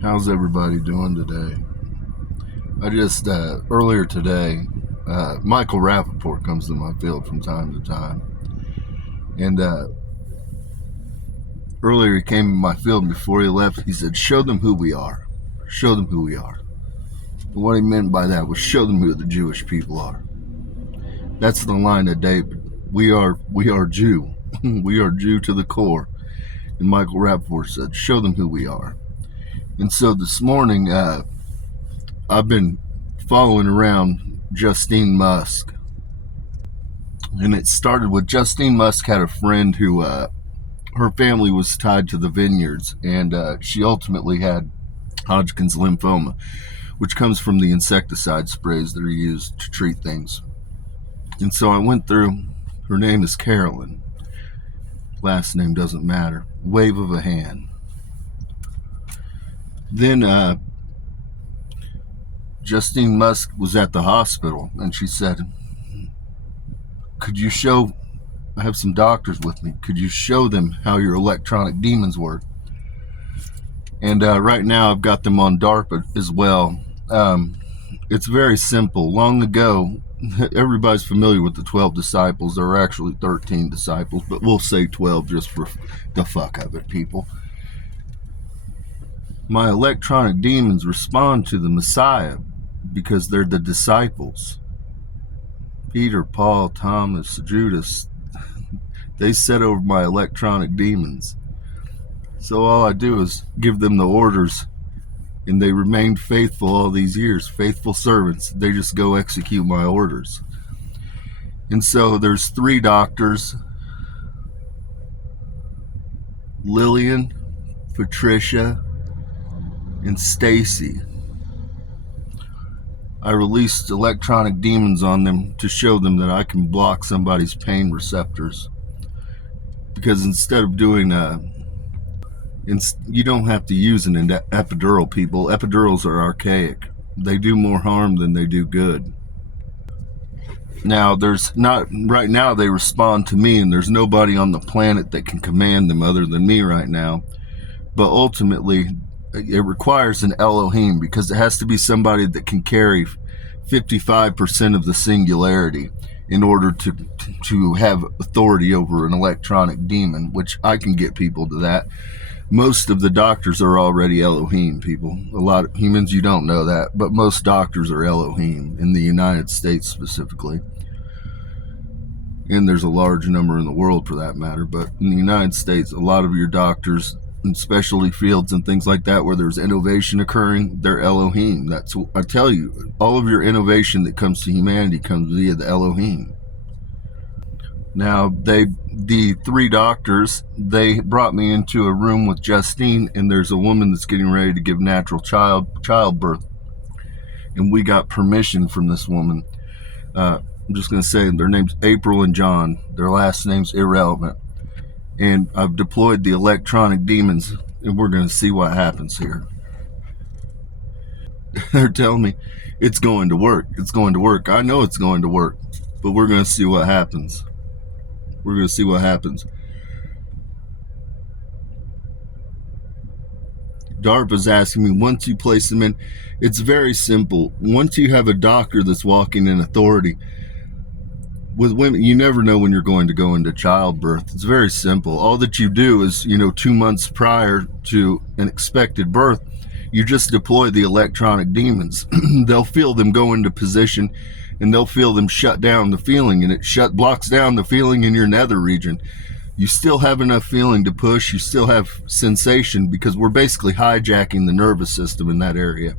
How's everybody doing today? I just, earlier today, Michael Rappaport comes to my field from time to time. And earlier he came in my field, and before he left, he said, "Show them who we are. Show them who we are." But what he meant by that was show them who the Jewish people are. That's the line of David. We are Jew. We are Jew to the core. And Michael Rappaport said, "Show them who we are." And so this morning, I've been following around Justine Musk. And it started with Justine Musk had a friend who, her family was tied to the vineyards, and she ultimately had Hodgkin's lymphoma, which comes from the insecticide sprays that are used to treat things. And so I went through, her name is Carolyn. Last name doesn't matter. Wave of a hand. Then Justine Musk was at the hospital, and she said, I have some doctors with me. Could you show them how your electronic demons work? And right now I've got them on DARPA as well. It's very simple. Long ago, everybody's familiar with the 12 disciples. There are actually 13 disciples, but we'll say 12 just for the fuck of it, people. My electronic demons respond to the Messiah because they're the disciples. Peter, Paul, Thomas, Judas, they set over my electronic demons. So all I do is give them the orders, and they remained faithful all these years, faithful servants. They just go execute my orders. And so there's 3 doctors, Lillian, Patricia, and Stacy. I released electronic demons on them to show them that I can block somebody's pain receptors. Because instead of doing you don't have to use an epidural, people. Epidurals are archaic. They do more harm than they do good. Now, right now they respond to me, and there's nobody on the planet that can command them other than me right now. But ultimately, it requires an Elohim, because it has to be somebody that can carry 55% of the singularity in order to have authority over an electronic demon, which I can get people to that. Most of the doctors are already Elohim, people. A lot of humans, you don't know that, but most doctors are Elohim in the United States specifically. And there's a large number in the world for that matter, but in the United States, a lot of your doctors in specialty fields and things like that where there's innovation occurring, they're Elohim. That's what I tell you. All of your innovation that comes to humanity comes via the Elohim. Now, the 3 doctors, they brought me into a room with Justine, and there's a woman that's getting ready to give natural childbirth. And we got permission from this woman. I'm just going to say their names April and John. Their last name's irrelevant. And I've deployed the electronic demons, and we're going to see what happens here. They're telling me it's going to work. It's going to work. I know it's going to work, but we're going to see what happens. We're going to see what happens. DARPA's asking me, once you place them in, it's very simple. Once you have a doctor that's walking in authority, with women, you never know when you're going to go into childbirth. It's very simple. All that you do is, 2 months prior to an expected birth, you just deploy the electronic demons. They'll feel them go into position, and they'll feel them shut down the feeling, and it blocks down the feeling in your nether region. You still have enough feeling to push. You still have sensation, because we're basically hijacking the nervous system in that area.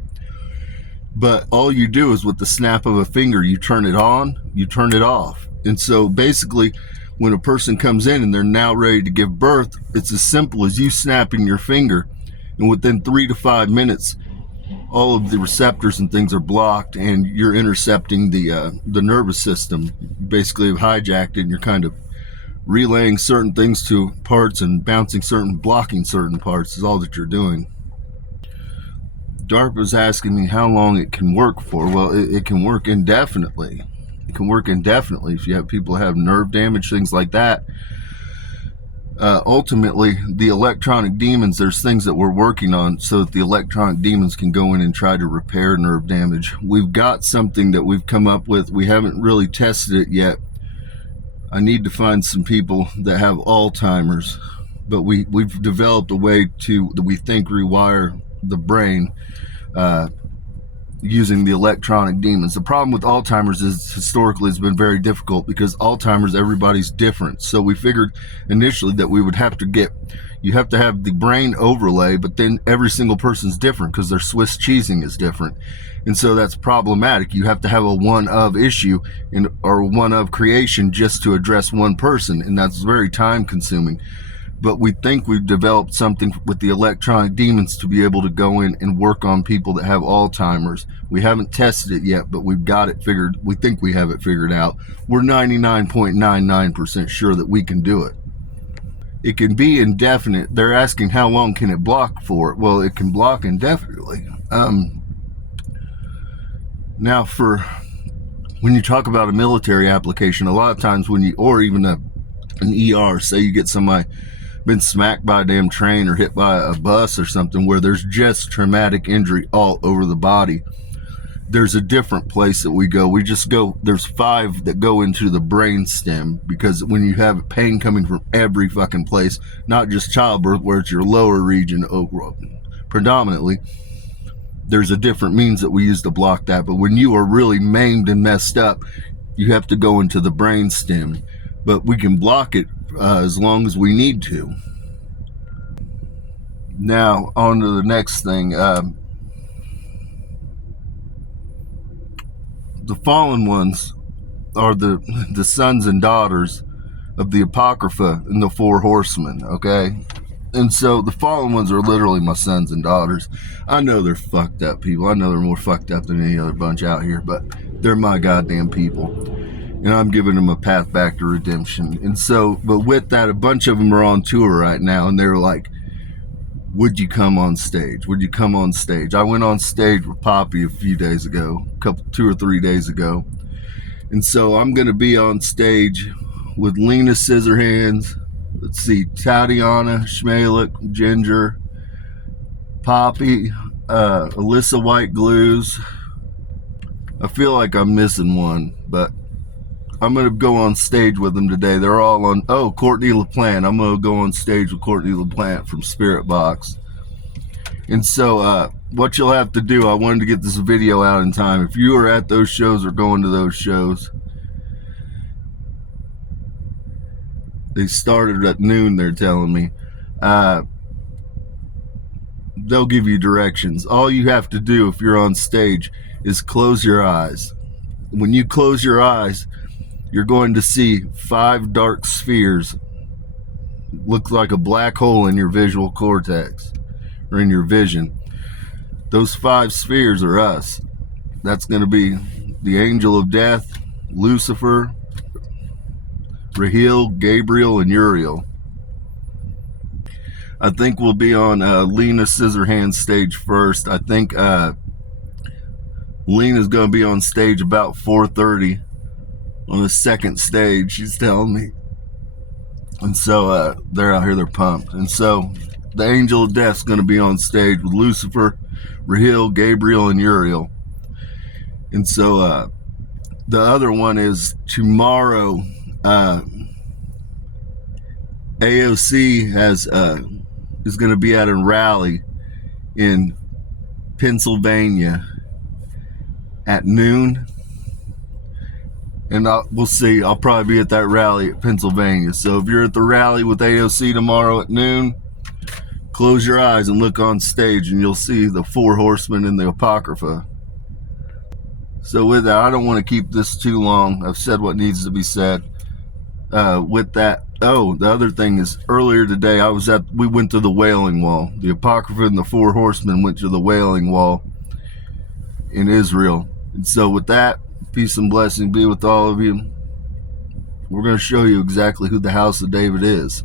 But all you do is with the snap of a finger, you turn it on, you turn it off. And so basically, when a person comes in and they're now ready to give birth, it's as simple as you snapping your finger, and within 3 to 5 minutes, all of the receptors and things are blocked, and you're intercepting the nervous system. Basically, you've hijacked it, and you're kind of relaying certain things to parts and blocking certain parts is all that you're doing. DARPA's asking me how long it can work for. Well, it can work indefinitely. It can work indefinitely if you have people have nerve damage, things like that. Ultimately, the electronic demons, there's things that we're working on so that the electronic demons can go in and try to repair nerve damage. We've got something that we've come up with. We haven't really tested it yet. I need to find some people that have Alzheimer's, but we've developed a way that we think rewire the brain using the electronic demons. The problem with Alzheimer's is historically it's been very difficult because Alzheimer's, everybody's different. So we figured initially that we would have to you have to have the brain overlay, but then every single person's different because their Swiss cheesing is different. And so that's problematic. You have to have a one-of issue or one-of creation just to address one person, and that's very time-consuming. But we think we've developed something with the electronic demons to be able to go in and work on people that have Alzheimer's. We haven't tested it yet, but we've got it figured. We think we have it figured out. We're 99.99% sure that we can do it. It can be indefinite. They're asking how long can it block for? Well, it can block indefinitely. Now, when you talk about a military application, a lot of times or even an ER, say you get somebody been smacked by a damn train or hit by a bus or something where there's just traumatic injury all over the body, there's a different place that we go. There's 5 that go into the brain stem, because when you have pain coming from every fucking place, not just childbirth where it's your lower region predominantly, there's a different means that we use to block that. But when you are really maimed and messed up, you have to go into the brain stem. But we can block it as long as we need to. Now, on to the next thing. The fallen ones are the sons and daughters of the Apocrypha and the 4 horsemen, okay? And so the fallen ones are literally my sons and daughters. I know they're fucked up people. I know they're more fucked up than any other bunch out here, but they're my goddamn people. And I'm giving them a path back to redemption. And so, but with that, a bunch of them are on tour right now, and they're like, would you come on stage? Would you come on stage? I went on stage with Poppy a few days ago, 2 or 3 days ago. And so I'm going to be on stage with Lena Scissorhands, let's see, Tatiana Schmalik, Ginger, Poppy, Alyssa White Glues. I feel like I'm missing one, but I'm going to go on stage with them today. They're all on, Courtney LaPlante. I'm going to go on stage with Courtney LaPlante from Spirit Box. And so what you'll have to do, I wanted to get this video out in time. If you are at those shows or going to those shows, they started at noon, they're telling me. They'll give you directions. All you have to do if you're on stage is close your eyes. When you close your eyes, you're going to see 5 dark spheres. Look like a black hole in your visual cortex, or in your vision. Those 5 spheres are us. That's going to be the angel of death, Lucifer, Rahil, Gabriel, and Uriel. I think we'll be on Lena Scissorhands stage first. I think Lena's going to be on stage about 4:30 on the second stage, she's telling me. And so they're out here, they're pumped. And so the angel of death's going to be on stage with Lucifer, Rahil, Gabriel, and Uriel. And so the other one is tomorrow. AOC is going to be at a rally in Pennsylvania at noon. And we'll see. I'll probably be at that rally at Pennsylvania. So if you're at the rally with AOC tomorrow at noon, close your eyes and look on stage and you'll see the 4 horsemen in the Apocrypha. So with that, I don't want to keep this too long. I've said what needs to be said. With that, the other thing is, earlier today we went to the Wailing Wall. The Apocrypha and the 4 horsemen went to the Wailing Wall in Israel. And so with that, peace and blessing be with all of you. We're going to show you exactly who the House of David is.